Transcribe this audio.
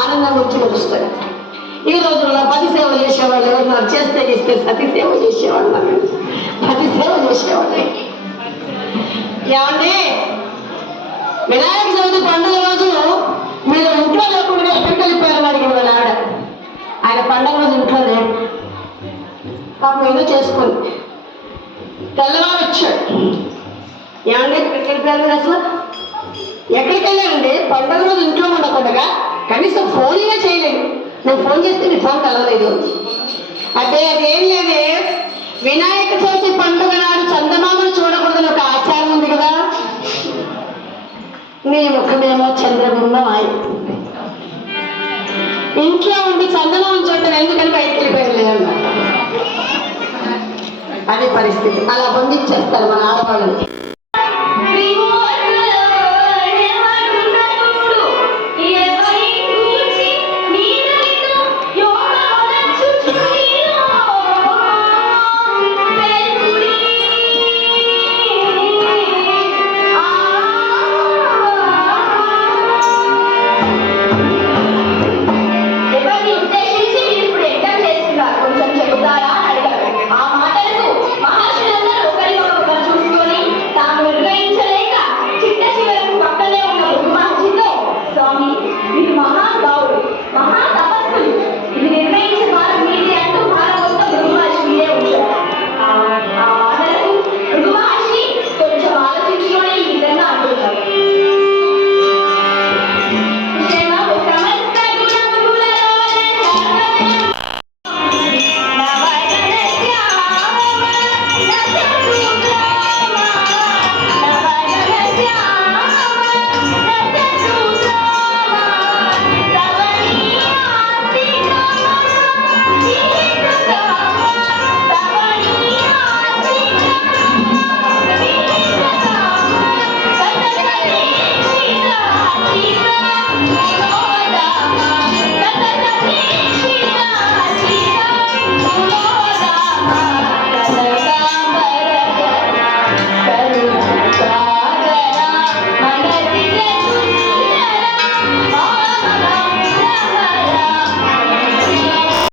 ఆనందం వచ్చి వస్తుంది. ఈ రోజుల్లో పతి సేవ చేసేవాళ్ళు ఎవరు చేస్తే సతీ సేవ చేసేవాళ్ళు, పతి సేవ చేసేవాళ్ళు. ఏమండి, వినాయక చవితి పండుగ రోజు మీరు ఇంట్లో లేకుండా ఎక్కడికి వెళ్ళిపోయారని అడిగింది వాళ్ళ ఆవిడ. ఆయన పండుగ రోజు ఇంట్లో లేడు, పాపం ఏదో చేసుకొని తెల్లవారు వచ్చాడు. ఏమండి ఎక్కడికి వెళ్ళిపోయారు అసలు? ఎక్కడికి వెళ్ళానండి? పండుగ రోజు ఇంట్లో ఉండకుండా కనీసం ఫోన్గా చేయలేదు. నేను ఫోన్ చేస్తే నీ ఫోన్ కలవలేదు అంటే అదేం లేదే, వినాయక చవితి పండుగ నాడు చందమామను చూడకూడదని ఒక ఆచారం ఉంది కదా. నీ ముఖమేమో చంద్రబింబం అయిపోతుంది. ఇంట్లో ఉండి చందమామం చూడటం ఎందుకని బయటకు వెళ్ళిపోయలేదు. అదే పరిస్థితి, అలా పొందించేస్తారు మన ఆడవాళ్ళని. స్వామి, మీరు మహా